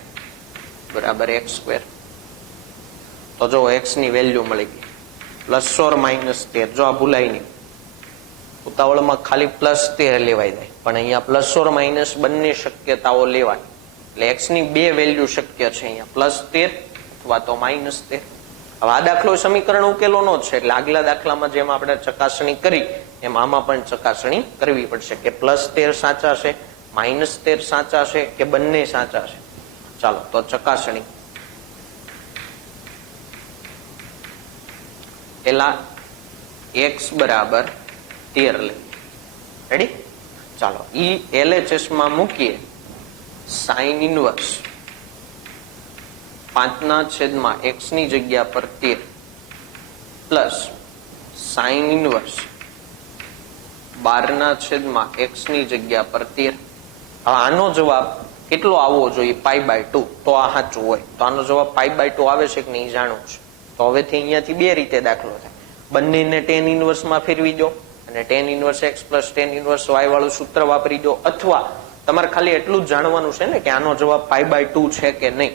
બરાબર x². તો જો x ની વેલ્યુ મળી ગઈ પ્લસ ઓર માઇનસ 13. જો આ ભૂલાય નહીં, ઉતાવળમાં ખાલી પ્લસ 13 લેવાય જાય, પણ અહીંયા પ્લસ ઓર માઇનસ બંને શક્યતાઓ લેવાય. એટલે x ની બે વેલ્યુ શક્ય છે, અહીંયા +13 અથવા તો -13. હવે આ દાખલો સમીકરણ ઉકેલોનો છે એટલે આગલા દાખલામાં જેમ આપણે ચકાસણી કરી એમ આમાં પણ ચકાસણી કરવી પડશે કે +13 સાચા છે, -13 સાચા છે કે બંને સાચા છે. ચાલો તો ચકાસણી. પેલા x બરાબર 13 લઈએ. રેડી? ચાલો ઈ LHS માં મૂકીએ. સાઇન ઇનવર્સ 5/x ની જગ્યા પર 13 પ્લસ સાઇન ઇનવર્સ 12/x ની જગ્યા પર 13. હવે આનો જવાબ કેટલો આવવો જોઈએ? π/2. તો આ સાચું હોય તો આનો જવાબ π/2 આવે છે કે નહીં જાણવું છે. તો હવેથી અહીંયાથી બે રીતે દાખલો થાય. બંનેને ટેન ઇનવર્સમાં ફેરવી દો અને tan inverse x plus tan inverse y વાળું સૂત્ર વાપરી દો, અથવા તમારે ખાલી એટલું જ જાણવાનું છે ને કે આનો જવાબ π/2 છે કે નહીં.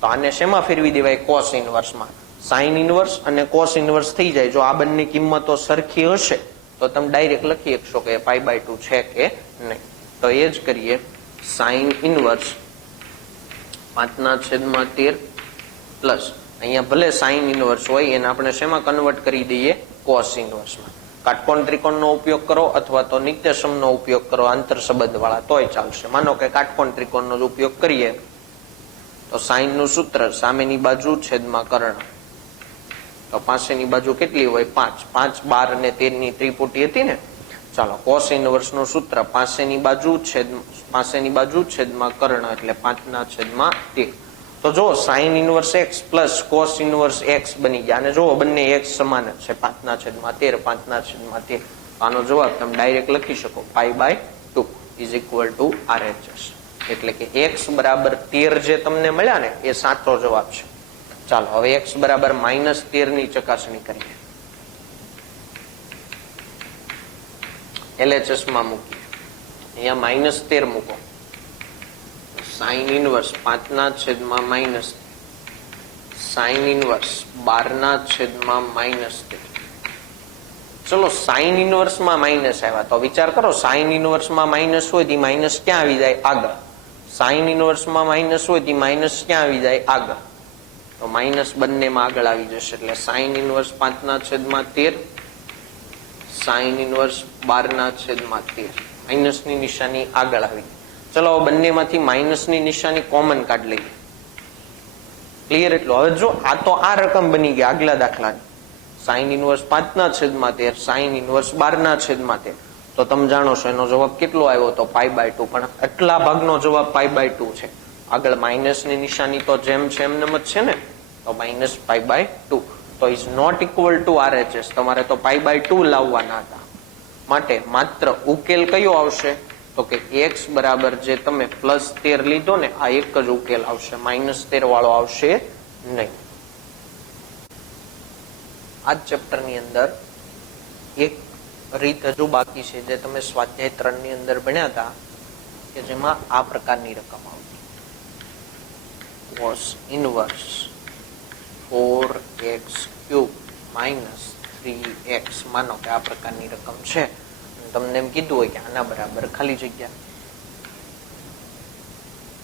તો આને શેમાં ફેરવી દેવાય? કોસ ઇનવર્સમાં. સાઇન ઇનવર્સ અને કોસ ઇનવર્સ થઈ જાય. જો આ બંને કિંમતો સરખી હશે તો તમે ડાયરેક્ટ લખી શકશો કે π/2 છે કે નહીં. તો એ જ કરીએ. સાઇન ઇનવર્સ 5/13 પ્લસ અહીંયા ભલે સાઇન ઇનવર્સ હોય એને આપણે શેમાં કન્વર્ટ કરી દઈએ? કોસ ઇનવર્સમાં. કાટકોણ ત્રિકોણનો ઉપયોગ કરો અથવા તો નિત્યસમનો ઉપયોગ કરો આંતર સંબંધ વાળા તોય ચાલશે. માનો કે કાટકોણ ત્રિકોણનો ઉપયોગ કરીએ તો સાઇન નું સૂત્ર સામેની બાજુ છેદમાં કર્ણ, તો પાસેની બાજુ કેટલી હોય? 5. 5, 12 અને 13 ની ત્રિપુટી હતી ને. ચાલો કોસ ઇનવર્સ નું સૂત્ર પાસેની બાજુ છેદમાં કર્ણ એટલે 5/13. તો જો sine inverse x plus cos inverse x બની ગયા અને જો બંને એક્સ સમાન છે 5/13 5/13. આનો જવાબ તમે ડાયરેક્ટ લખી શકો π/2 ઇઝ ઇક્વલ ટુ RHS. એટલે કે x બરાબર 13 જે તમને મળ્યા ને એ સાચો જવાબ છે. ચાલો હવે x બરાબર -13 ની ચકાસણી કરીએ. LHS માં મૂકીએ. અહીંયા -13 મૂકો. Sine inverse 5/-, sine inverse 12/-13. ચલો સાઈન ઇનવર્સ માં માઇનસ આવ્યા તો વિચાર કરો, સાઈન ઇનવર્સ માં માઇનસ હોય તો માઇનસ ક્યાં આવી જાય? આગળ. સાઈન ઇનવર્સ માં માઇનસ હોય તો માઇનસ ક્યાં આવી જાય? આગળ. તો માઇનસ બંનેમાં આગળ આવી જશે. એટલે sine inverse 5/13, sine inverse 12/13. Minus ની નિશાની આગળ આવી. ચલો બંનેમાંથી માઇનસ ની નિશાની કોમન કાઢ લઈએ. ક્લિયર? એટલું હવે જો આ તો આ રકમ બની ગઈ આગલા દાખલાની, સાઈન ઇનવર્સ 5/13, સાઈન ઇનવર્સ 12/13. તો તમે જાણો છો એનો જવાબ કેટલો આવ્યો? તો π/2. પણ આટલા ભાગનો જવાબ π/2 છે. આગળ માઇનસ ની નિશાની તો જેમ છે એમને જ છે ને, તો -π/2. તો is not equal to RHS. તમારે તો π/2 લાવવાના હતા. માટે માત્ર ઉકેલ કયો આવશે? તો કે x બરાબર જે તમે +13 લીધો ને, આ એક જ ઉકેલ આવશે, -13 વાળો આવશે નહીં. આ ચેપ્ટર ની અંદર એક રીત હજુ બાકી છે જે તમે સ્વાધ્યાય 3 ની અંદર ભણ્યા હતા, કે જેમાં આ પ્રકારની રકમ આવતી, cos ઇનવર્સ 4x³ - 3x. માનો કે આ પ્રકારની રકમ છે, તમને એમ કીધું હોય કે આના બરાબર ખાલી જગ્યા,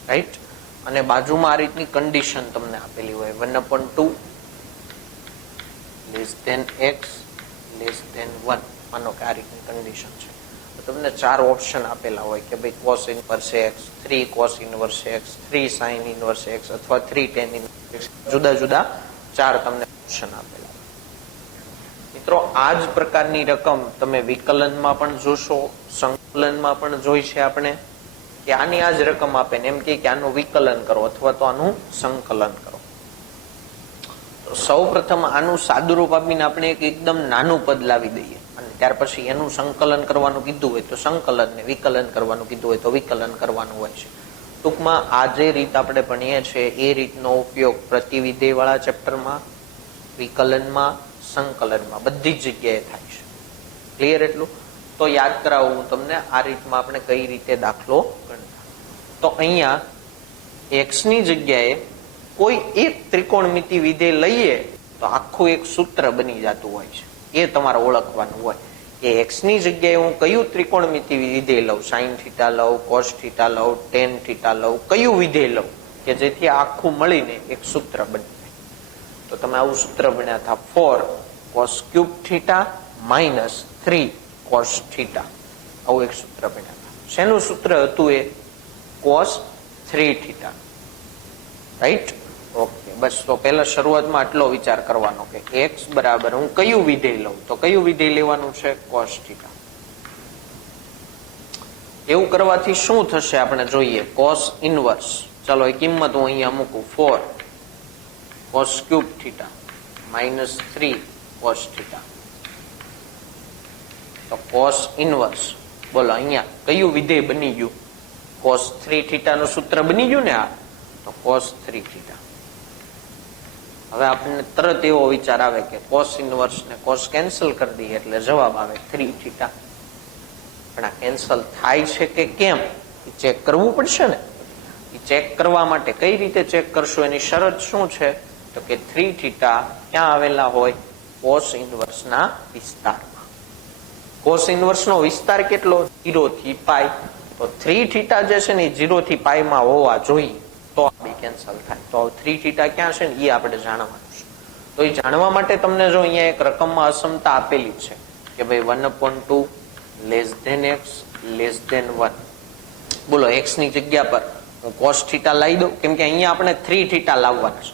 રાઈટ? અને બાજુમાં આ રીતની કન્ડિશન તમને આપેલી હોય, 1/2 x <1. માનો કે આ રીતની કન્ડિશન છે. તો તમને 4 ઓપ્શન આપેલા હોય કે ભાઈ cos inverse x, 3 cos inverse x, 3 sin inverse x અથવા 3 tan ઇનવર્સ x. જુદા જુદા 4 તમને ઓપ્શન આપેલા. મિત્રો આ જ પ્રકારની રકમ તમે વિકલનમાં પણ જોશો, સંકલનમાં પણ જોઈ છે આપણે, કે આની આ જ રકમ આપે ને એમ કે આનું વિકલન કરો અથવા તો આનું સંકલન કરો. તો સૌ પ્રથમ આનું સાદુરૂપ આપીને આપણે એકદમ નાનું પદ લાવી દઈએ, અને ત્યાર પછી એનું સંકલન કરવાનું કીધું હોય તો સંકલન, ને વિકલન કરવાનું કીધું હોય તો વિકલન કરવાનું હોય છે. ટૂંકમાં આ જે રીત આપણે ભણીએ છીએ એ રીતનો ઉપયોગ પ્રતિવિધેય વાળા ચેપ્ટરમાં, વિકલનમાં, સંકલનમાં બધી જ જગ્યાએ થાય છે. ક્લિયર? એટલું તો યાદ કરાવું હું તમને આ રીતમાં આપણે કઈ રીતે દાખલો ગણતા. તો અહીંયા x ની જગ્યાએ કોઈ એક ત્રિકોણમિતિ વિધેય લઈએ તો આખું એક સૂત્ર બની જતું હોય છે. એ તમારે ઓળખવાનું હોય કે x ની જગ્યાએ હું કયું ત્રિકોણમિતિ વિધેય લઉં, sin θ લઉં, cos θ લઉં, tan θ લઉં, કયું વિધેય લઉં કે જેથી આખું મળીને એક સૂત્ર બની જાય. તો તમે આવું સૂત્ર બન્યા હતા, 4 cos³ θ - 3 cos θ. આવું એક સૂત્ર બન્યા હતા. શેનું સૂત્ર હતું એ? cos 3θ. રાઈટ? ઓકે, બસ. તો પહેલા શરૂઆતમાં આટલો વિચાર કરવાનો કે x બરાબર હું કયું વિધેય લઉં, તો કયું વિધેય લેવાનું છે? cos θ. એવું કરવાથી શું થશે આપણે જોઈએ. cos ઇનવર્સ, ચલો એ કિંમત હું અહીંયા મૂકું, 4 cos³ θ - 3 cos θ. તો cos ઇનવર્સ, બોલો અહીંયા કયું વિધેય બની ગયું? cos 3θ નું સૂત્ર બની ગયું ને આ, તો cos 3θ. હવે આપણને તરત એવો વિચાર આવે કે cos ઇનવર્સ ને cos કેન્સલ કરી દઈએ એટલે જવાબ આવે 3θ. પણ આ કેન્સલ થાય છે કે કેમ એ ચેક કરવું પડશે ને. એ ચેક કરવા માટે કઈ રીતે ચેક કરશો, એની શરત શું છે? તો કે 3θ ક્યાં આવેલા હોય? cos ઇનવર્સ ના વિસ્તારમાં. cos ઇનવર્સ નો વિસ્તાર કેટલો? 0 થી π. તો 3θ જે છે ને 0 થી π માં હોવા જોઈએ, તો આ બે કેન્સલ થાય. તો 3θ ક્યાં છે ને એ આપણે જાણવાનું છે. તો એ જાણવા માટે તમને જો અહીંયા એક રકમમાં અસમતા આપેલી છે કે ભાઈ 1/2 x <1. બોલો x ની જગ્યા પર હું cos θ લાવી દઉં, કેમ કે અહીંયા આપણે 3θ લાવવાના છે.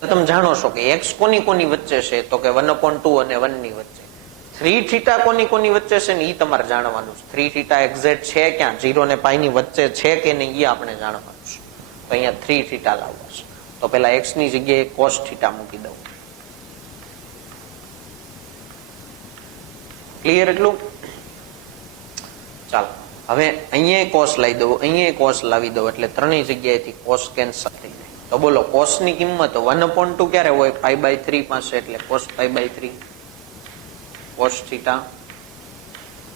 તમે જાણો છો કે x કોની કોની વચ્ચે છે? તો કે 1/2 અને 1 ની વચ્ચે. 3θ કોની કોની વચ્ચે છે ને એ તમારે જાણવાનું છે. 3θ એક્ઝેક્ટ છે ક્યાં? 0 ને π ની વચ્ચે છે કે નહીં એ આપણે જાણવાનું છે. તો અહીંયા 3θ લાવવા છે. તો પેલા x ની જગ્યાએ cos θ મૂકી દઉં. ક્લિયર? એટલું? ચાલો હવે અહીંયા cos લાવી દઉં, અહીંયા cos લાવી દઉં, એટલે ત્રણેય જગ્યાએથી cos કેન્સલ થઈ જાય. તો બોલો cos ની કિંમત 1/2 ક્યારે હોય? π/3 પાસે, એટલે cos π/3 cos θ.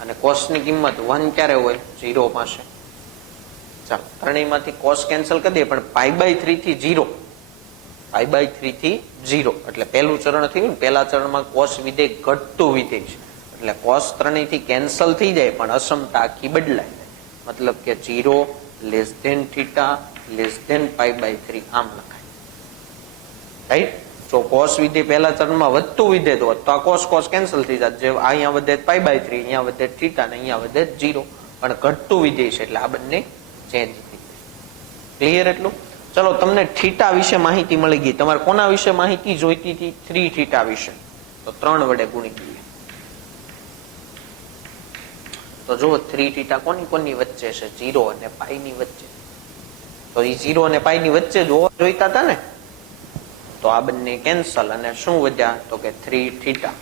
અને cos ની કિંમત 1 ક્યારે હોય? 0 પાસે. ચાલો ત્રણેયમાંથી cos કેન્સલ કરી દઈએ, પણ π/3 થી 0 π/3 થી 0 એટલે પહેલું ચરણ થયું. પહેલા ચરણમાં કોસ વિધેય ઘટતું વિધેય છે એટલે કોસ ત્રણેયથી કેન્સલ થઈ જાય પણ અસમતા આખી બદલાય જાય. મતલબ કે 0 less than theta less than π/3 આમ લખાય. રાઈટ? જો કોસ વિધેય પહેલા ચરણમાં વધતું વિધેય તો આ કોસ કોસ કેન્સલ થઈ જાય. જે અહીંયા વધે π/3, અહીંયા વધે થીટા ને અહીંયા વધે 0. પણ ઘટતું વિધેય છે એટલે આ બંને ચેન્જ થઈ જાય. ક્લિયર એટલું? ચલો, તમને થીટા વિશે માહિતી મળી ગઈ. તમારે કોના વિશે માહિતી જોઈતી હતી? 3 થીટા વિશે. તો 3 વડે ગુણી દઈએ. તો જુઓ 3 થીટા કોની કોની વચ્ચે છે? 0 અને π ની વચ્ચે. તો એ 0 અને π ની વચ્ચે જોઈતા હતા ને, તો આ બંને કેન્સલ અને શું વધ્યા? તો કે 3 થીટા.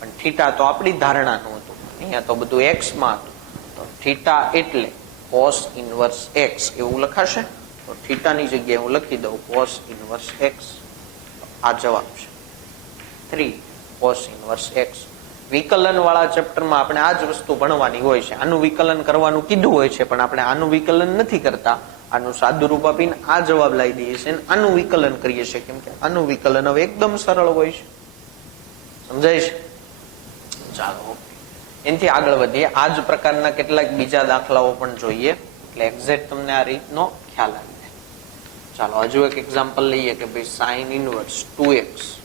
પણ થીટા તો આપણી ધારણાનું હતું, અહીંયા તો બધું એક્સ માં હતું. તો થીટા એટલે કોસ ઇનવર્સ એક્સ એવું લખાશે. તો થીટાની જગ્યાએ હું લખી દઉં કોસ ઇનવર્સ એક્સ. આ જવાબ છે 3 કોસ ઇનવર્સ એક્સ. વિકલન વાળા ચેપ્ટરમાં આપણે આ જ વસ્તુ ભણવાની હોય છે. આનું વિકલન કરવાનું કીધું હોય છે પણ આપણે આનું વિકલન નથી કરતા. આનું સાદું રૂપ આપીને આ જવાબ લાવી દઈએ છીએ અને આનું વિકલન કરીએ છીએ, કેમ કે આનું વિકલન હવે એકદમ સરળ હોય છે. સમજાય છે? ચાલો, એનાથી આગળ વધીએ. આ જ પ્રકારના કેટલાક બીજા દાખલાઓ પણ જોઈએ એટલે એક્ઝેક્ટ તમને આ રીતનો ખ્યાલ આવી જાય. ચાલો, હજુ એક એક્ઝામ્પલ લઈએ કે ભાઈ સાઇન ઇનવર્સ 2x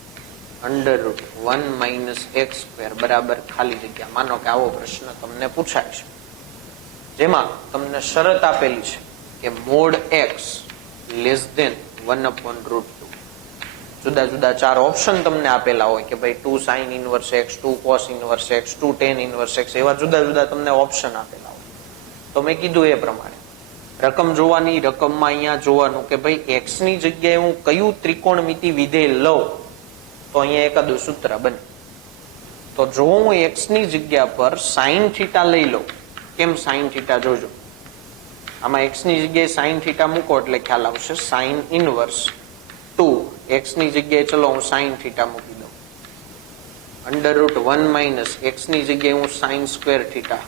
√1 - x² બરાબર ખાલી જગ્યા. માનો કે આવો પ્રશ્ન તમને પૂછાય છે જેમાં તમને શરત આપેલી છે કે મોડ x લેસ ધેન 1/√2. જુદા જુદા 4 ઓપ્શન તમને આપેલા હોય કે ભાઈ 2 sin inverse x, 2 cos inverse x, 2 tan inverse x, એવા જુદા જુદા તમને ઓપ્શન આપેલા હોય. તો મેં કીધું એ પ્રમાણે રકમ જોવાની. રકમમાં અહીંયા જોવાનું કે ભાઈ x ની જગ્યાએ હું કયું ત્રિકોણમિતિ વિધેય લઉં તો અહીંયા એકાદું સૂત્ર બને. તો જો હું x ની જગ્યા પર sin થીટા લઈ લઉં, કેમ sin થીટા જોજો, આમાં x ની જગ્યાએ sin થીટા મૂકો એટલે ખ્યાલ આવશે. sin ઇનવર્સ 2 x ની જગ્યાએ ચલો હું sin થીટા મૂકી દઉં. √1 - x ની જગ્યાએ હું sin સ્ક્વેર થીટા.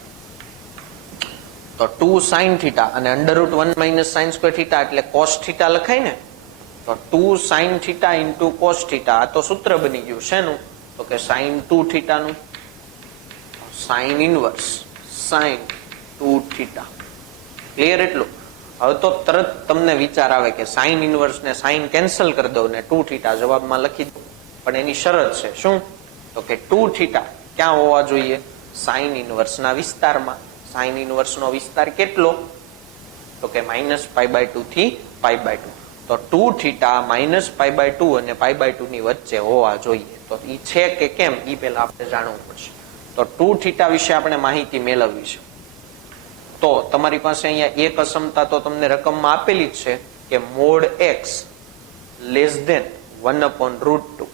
તો 2 sin થીટા અને √1 - sin સ્ક્વેર થીટા એટલે cos થીટા લખાય ને. તો 2 sin theta into cos theta, આ તો સૂત્ર બની ગયું. શેનું? તો કે sin 2 થીટાનું. sin inverse sin 2 theta. Clear એટલું? હવે તો તરત તમને વિચાર આવે કે સાઇન ઇનવર્સ ને સાઇન કેન્સલ કરી દો ને 2 થીટા જવાબમાં લખી દો. પણ એની શરત છે શું? તો કે 2 થીટા ક્યાં હોવા જોઈએ? સાઇન ઇનવર્સ ના વિસ્તારમાં. સાઇન ઇનવર્સ નો વિસ્તાર કેટલો? તો કે -π/2 થી π/2. તો 2 થીટા -π/2 અને π/2 ની વચ્ચે હોવા જોઈએ. તો ઈ છે કે કેમ ઈ પેલા આપણે જાણવું પડશે. તો 2 થીટા વિશે આપણે માહિતી મેળવવી છે. તો તમારી પાસે અહીંયા એક અસમતા તો તમને રકમમાં આપેલી જ છે કે મોડ x લેસ ધેન 1/√2.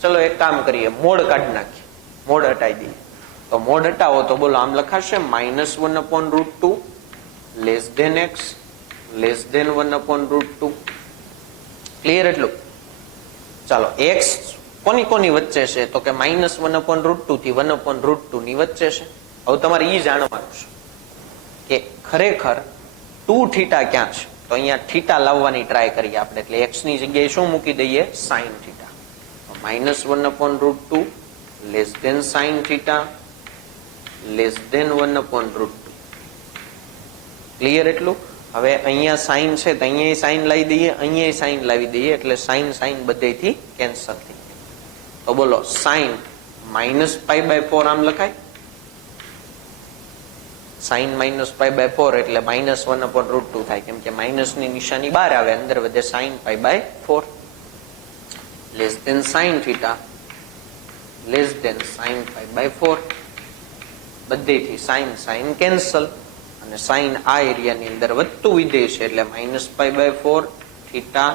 ચલો એક કામ કરીએ, મોડ કાઢી નાખીએ, મોડ હટાવી દઈએ. તો મોડ હટાવો તો બોલો આમ લખાશે -1/√2 less than x less than 1/√2. Clear એટલું? ચાલો, x કોની કોની વચ્ચે છે? તો કે -1/√2 થી 1/√2 ની વચ્ચે છે. હવે તમારે ઈ જાણવાનું છે કે ખરેખર 2 થીટા ક્યાં છે. તો અહીંયા થીટા લાવવાની ટ્રાય કરીએ આપણે. એટલે x ની જગ્યાએ શું મૂકી દઈએ? sin theta. -1/√2 less than sin theta less than 1/√2. Clear એટલું? હવે અહીંયા સાઇન છે તો અહીંયા સાઇન લાવી દઈએ, અહીંયા સાઇન લાવી દઈએ એટલે સાઇન સાઇન બધેથી કેન્સલ થઈ જાય. તો બોલો સાઇન -π/4 આમ લખાય. sin -π/4 એટલે -1/√2 થાય, કેમ કે માઇનસ ની નિશાની બહાર આવે, અંદર વધે sin π/4. Less than sin theta less than sin π/4. બધેથી સાઇન સાઇન કેન્સલ અને સાઇન આ એરિયાની અંદર વધતું વિધેય છે એટલે -π/4 થીટા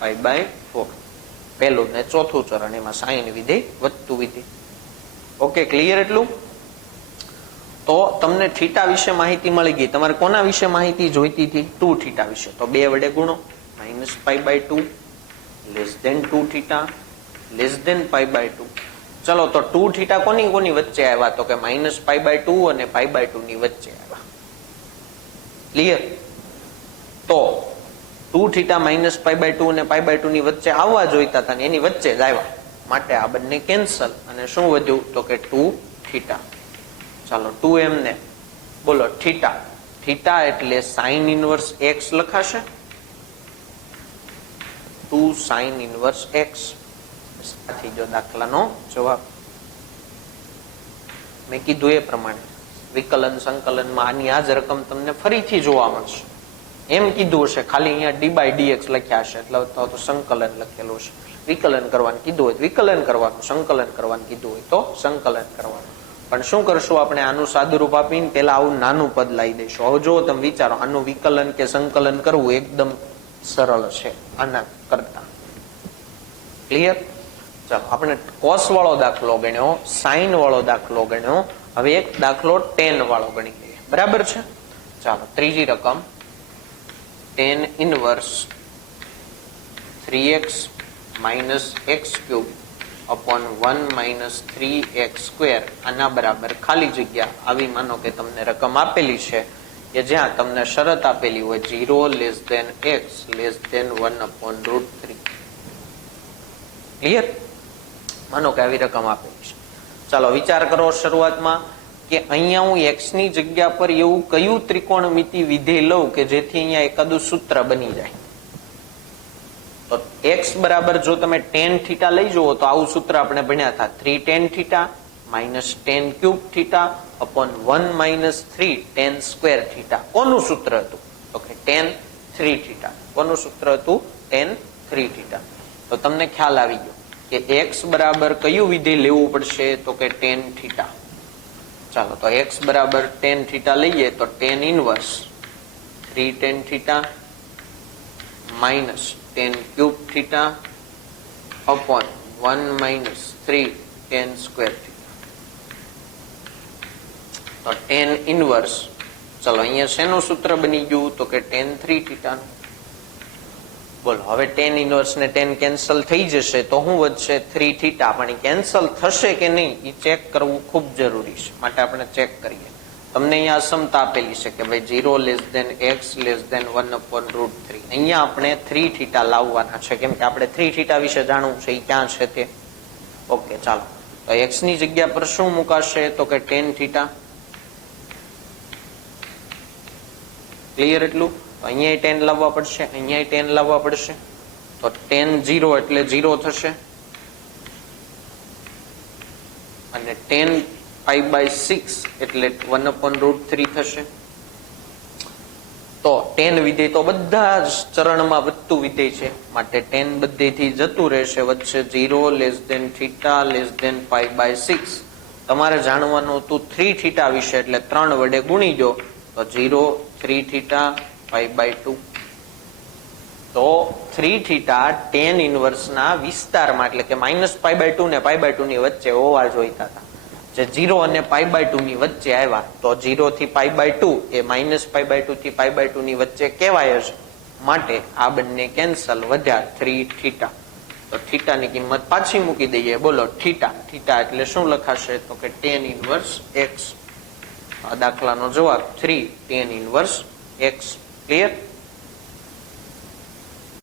π/4. પહેલું ને ચોથું ચરણ એમાં સાઇન વિધેય વધતું વિધેય. ઓકે, ક્લિયર એટલું? તો તમને થીટા વિશે માહિતી મળી ગઈ. તમારે કોના વિશે માહિતી જોઈતી હતી? 2 થીટા વિશે. તો 2 વડે ગુણો. -π/2 less than 2 theta less than π/2. ચલો, તો 2 થીટા કોની કોની વચ્ચે આવ્યા? તો કે -π/2 અને π/2 ની વચ્ચે આવ્યા. ક્લિયર? તો 2 થીટા માઇનસ π/2 અને π/2 ની વચ્ચે આવવા જોઈતા હતા ને એની વચ્ચે જ આવ્યા, માટે આ બંને કેન્સલ અને શું વધ્યું તો કે 2 થીટા. ચાલો 2 એમને બોલો થીટા. થીટા એટલે સાઇન ઇનવર્સ એક્સ લખાશે, 2 સાઇન ઇનવર્સ એક્સ. આથી જો દાખલાનો જવાબ. મેં કીધું એ પ્રમાણે વિકલન સંકલનમાં આની આ જ રકમ તમને ફરીથી જોવા મળશે. એમ કીધું હશે ખાલી અહીંયા d/dx લખ્યા હશે એટલે તો સંકલન લખેલું હશે. વિકલન કરવાનું કીધું હોય તો વિકલન કરવાનું, સંકલન કરવાનું કીધું હોય તો સંકલન કરવાનું. પણ શું કરશું આપણે આનું સાદુરૂપ આપીને પેલા આવું નાનું પદ લાવી દઈશું. હવે જો તમે વિચારો આનું વિકલન કે સંકલન કરવું એકદમ સરળ છે આના કરતા. ક્લિયર? ચાલો આપણે કોસ વાળો દાખલો ગણ્યો, સાઇન વાળો દાખલો ગણ્યો, હવે એક દાખલો ટેન વાળો ગણી લઈએ. બરાબર છે? ચાલો ત્રીજી રકમ tan inverse 3x minus x cube upon 1 minus 3x square આના બરાબર ખાલી જગ્યા આવી માનો કે તમને રકમ આપેલી છે કે જ્યાં તમને શરત આપેલી હોય 0 less than x less than 1/√3. Clear? માનો કે આવી રકમ આપેલી છે. ચાલો વિચાર કરો શરૂઆતમાં કે અહીંયા હું x ની જગ્યા પર એવું કયું ત્રિકોણમિતિ વિધેય લઉં કે જેથી અહીંયા એકાદું સૂત્ર બની જાય. તો x બરાબર જો તમે tan થીટા લઈ જુઓ તો આવું સૂત્ર આપણે ભણ્યા હતા 3 tan theta minus tan cube theta upon 1 minus 3 tan square theta. કોનું સૂત્ર હતું તો કે tan 3 થીટા. કોનું સૂત્ર હતું? tan 3 theta. તો તમને ખ્યાલ આવી ગયો કે x બરાબર કયું વિધેય લેવું પડશે તો કે tan થીટા. ચાલો તો x બરાબર tan થીટા લઈએ તો tan inverse 3 tan theta minus tan cube theta upon 1 minus 3 tan square theta. તો tan ઇનવર્સ ચલો અહીંયા શેનું સૂત્ર બની ગયું તો કે tan 3 થીટા. બોલો હવે tan ઇનવર્સ ને tan કેન્સલ થઈ જશે તો શું વધશે? 3 થીટા. પણ કેન્સલ થશે કે નહીં એ ચેક કરવું ખૂબ જરૂરી છે, માટે આપણે ચેક કરીએ. તમને અહીંયા અસમતા આપેલી છે કે ભાઈ 0 less than x less than 1/√3. અહીંયા આપણે 3 થીટા લાવવાના છે કેમ કે આપણે 3 થીટા વિશે જાણવું છે એ ક્યાં છે તે. ઓકે ચાલો તો x ની જગ્યા પર શું મુકાશે તો કે tan થીટા. ક્લિયર? એટલું અહીંયા tan લાવવા પડશે, અહીંયા tan લાવવા પડશે. તો tan 0 એટલે 0 થશે અને tan π/6 એટલે 1/√3 થશે. તો tan વિધેય તો બધા જ ચરણમાં વધતું વિધેય છે માટે tan બધેથી જતું રહેશે, વચ્ચે 0 less than theta less than π/6. તમારે જાણવાનું હતું 3 થીટા વિશે એટલે 3 વડે ગુણી દો તો 0 3 થીટા π/2. તો 3 થીટા tan ઇનવર્સના વિસ્તારમાં એટલે કે માઇનસ π/2 ને π/2 ની વચ્ચે હોવા જોઈતા હતા. જે 0 અને π/2 ની વચ્ચે આવ્યા તો 0 થી π/2 એ માઇનસ π/2 થી π/2 ની વચ્ચે કહેવાય છે, માટે આ બંને કેન્સલ, વધ્યા 3 થીટા. તો થીટાની કિંમત પાછી મૂકી દઈએ. બોલો થીટા. થીટા એટલે શું લખાશે તો કે tan ઇનવર્સ x. આ દાખલાનો જવાબ 3 tan ઇનવર્સ x. ક્લિયર?